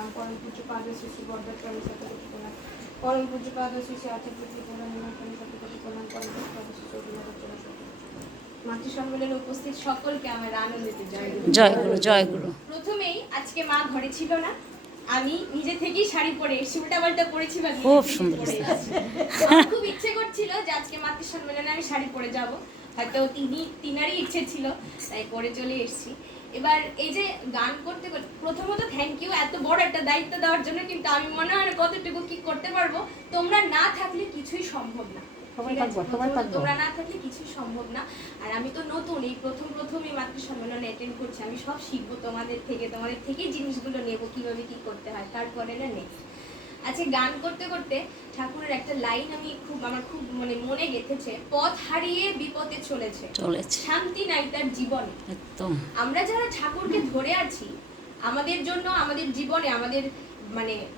প্রণাম, পরম পূজ্য পাদ শ্রী বরদত্তমী শতকোটি প্রণাম, পরম পূজ্য পাদ শ্রী আচার্য প্রণাম, নিমন্ত্রণ শতকোটি প্রণাম, পরম পূজ্য পাদ শ্রী চৌধুরী মাতৃ সম্মেলনে উপস্থিত সকলকে আমার আনন্দিত জয় গুরু। জয় গুরু। প্রথমেই আজকে মা ঘরে ছিল না, আমি নিজে থেকেই শাড়ি পরে এসেছি, উল্টাপাল্টা পরেছি বা খুব সুন্দর। খুব ইচ্ছে করছিল যে আজকে মাতৃ সম্মেলনে আমি শাড়ি পরে যাব, হয়তো তিনারই ইচ্ছে ছিল, তাই পরে চলে এসেছি। এবার এই যে গান করতে করতে, প্রথমত থ্যাংক ইউ এত বড় একটা দায়িত্ব দেওয়ার জন্য, কিন্তু আমি মনে হয় কতটুকু কি করতে পারবো। তোমরা না থাকলে কিছুই সম্ভব না, তোমরা না থাকলে কিছুই সম্ভব না। আর আমি তো নতুন, এই প্রথমই মাতৃ সম্মেলনে অ্যাটেন্ড করছি, আমি সব শিখবো তোমাদের থেকে জিনিসগুলো নেবো, কিভাবে কি করতে হয়, তারপরে না নেক্সট। আচ্ছা, গান করতে করতে ঠাকুরের একটা লাইন আমার খুব মনে গেঁথেছে, পথ হারিয়ে বিপদে চলেছে, শান্তি নাই তার জীবনে। একদম আমরা যারা ঠাকুরকে ধরে আছি, আমাদের জন্য আমাদের জীবনে, আমাদের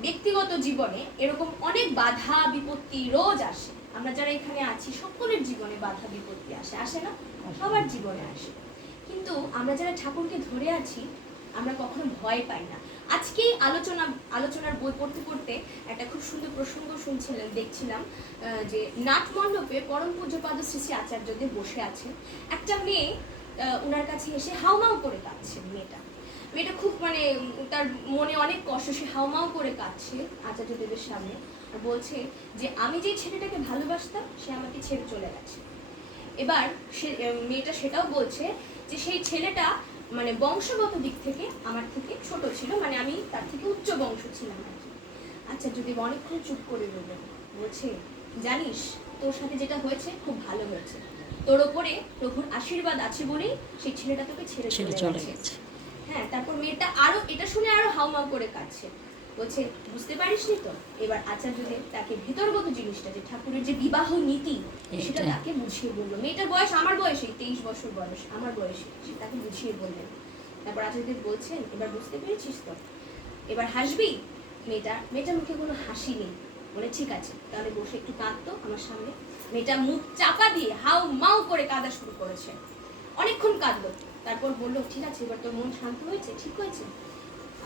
ব্যক্তিগত জীবনে এরকম অনেক বাধা বিপত্তি রোজ আসে। আমরা যারা এখানে আছি সকলের জীবনে বাধা বিপত্তি আসে না? সবার জীবনে আসে। কিন্তু আমরা যারা ঠাকুরকে ধরে আছি, আমরা কখনো ভয় পাই না। আজকেই আলোচনার বই পড়তে পড়তে একটা খুব সুন্দর প্রসঙ্গ দেখছিলাম, যে নাট মণ্ডপে পরম পূজ্যপাদ শ্রী শ্রী আচার্যদেব বসে আছেন। একটা মেয়ে ওনার কাছে এসে হাউমাউ করে কাঁদছে। মেয়েটা খুব তার মনে অনেক কষ্ট, সে হাউমাউ করে কাঁদছে আচার্যদেবের সামনে, আর বলছে যে আমি যে ছেলেটাকে ভালোবাসতাম সে আমাকে ছেড়ে চলে গেছে। এবার মেয়েটা সেটাও বলছে যে সেই ছেলেটা বংশগত দিক থেকে আমার থেকে ছোট ছিল, আমি তার থেকে উচ্চ বংশ ছিলাম আর কি। আচার্যদেব অনেকক্ষণ চুপ করে রইলেন, বলছে জানিস তোর সাথে যেটা হয়েছে খুব ভালো হয়েছে, তোর ওপরে প্রভুর আশীর্বাদ আছে বলেই সেই ছেলেটা তোকে ছেড়ে চলে গেছে। হ্যাঁ, তারপর মেয়েটা এটা শুনে আরো হাউমাউ করে কাঁদছে, বলছে বুঝতে পারিসনি তো। এবার আচার্যদেব তাকে ভিতরগত জিনিসটা, যে ঠাকুরের যে বিবাহ নীতি, সেটা তাকে বুঝিয়ে বললো। মেয়েটার বয়স আমার বয়সে, 23 বছর বয়স আমার বয়সে, সে তাকে বুঝিয়ে বললেন। তারপর আচার্যদেব বলছেন এবার বুঝতে পেরেছিস তো, এবার হাসবি। মেয়েটার মুখে কোনো হাসি নেই, বলে ঠিক আছে তাহলে বসে একটু কাঁদতো আমার সামনে। মেয়েটা মুখ চাপা দিয়ে হাউ মাউ করে কাঁদা শুরু করেছে, অনেকক্ষণ কাঁদলো। তারপর বললো ঠিক আছে এবার তোর মন শান্ত হয়েছে, ঠিক হয়েছে।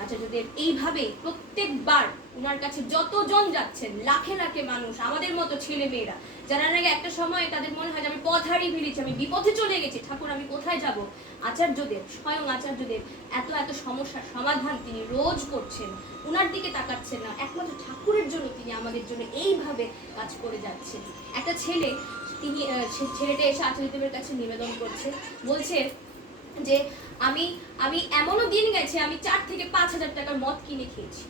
আচার্যদেব এইভাবে প্রত্যেকবার ওনার কাছে যতজন যাচ্ছেন, লাখে লাখে মানুষ, আমাদের মতো ছেলে মেয়েরা, যারা নাকি একটা সময় তাদের মনে হয় যে আমি পথ হারিয়ে ফেলেছি, আমি বিপথে চলে গেছি, ঠাকুর আমি কোথায় যাব, আচার্যদেব, স্বয়ং আচার্যদেব এত সমস্যার সমাধান তিনি রোজ করছেন। ওনার দিকে তাকাচ্ছেন না, একমাত্র ঠাকুরের জন্য তিনি আমাদের জন্য এইভাবে কাজ করে যাচ্ছেন। একটা ছেলেটা এসে আচার্যদেবের কাছে নিবেদন করছে, বলছে যে আমি এমনও দিন গেছে আমি 4 থেকে 5,000 টাকার মদ কিনে খেয়েছি।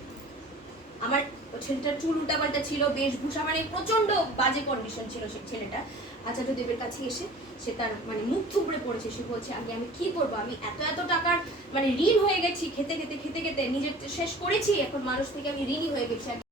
আমার ছেলেটার চুল উল্টাপাল্টা ছিল, বেশভূষা প্রচন্ড বাজে কন্ডিশন ছিল সেই ছেলেটা। আচার্যদেবের কাছে এসে সে তার মুখ থুবড়ে পড়েছে। সে বলছে আমি কি করবো, আমি এত টাকার ঋণ হয়ে গেছি, খেতে খেতে নিজের শেষ করেছি, এখন মানুষ থেকে আমি ঋণী হয়ে গেছি।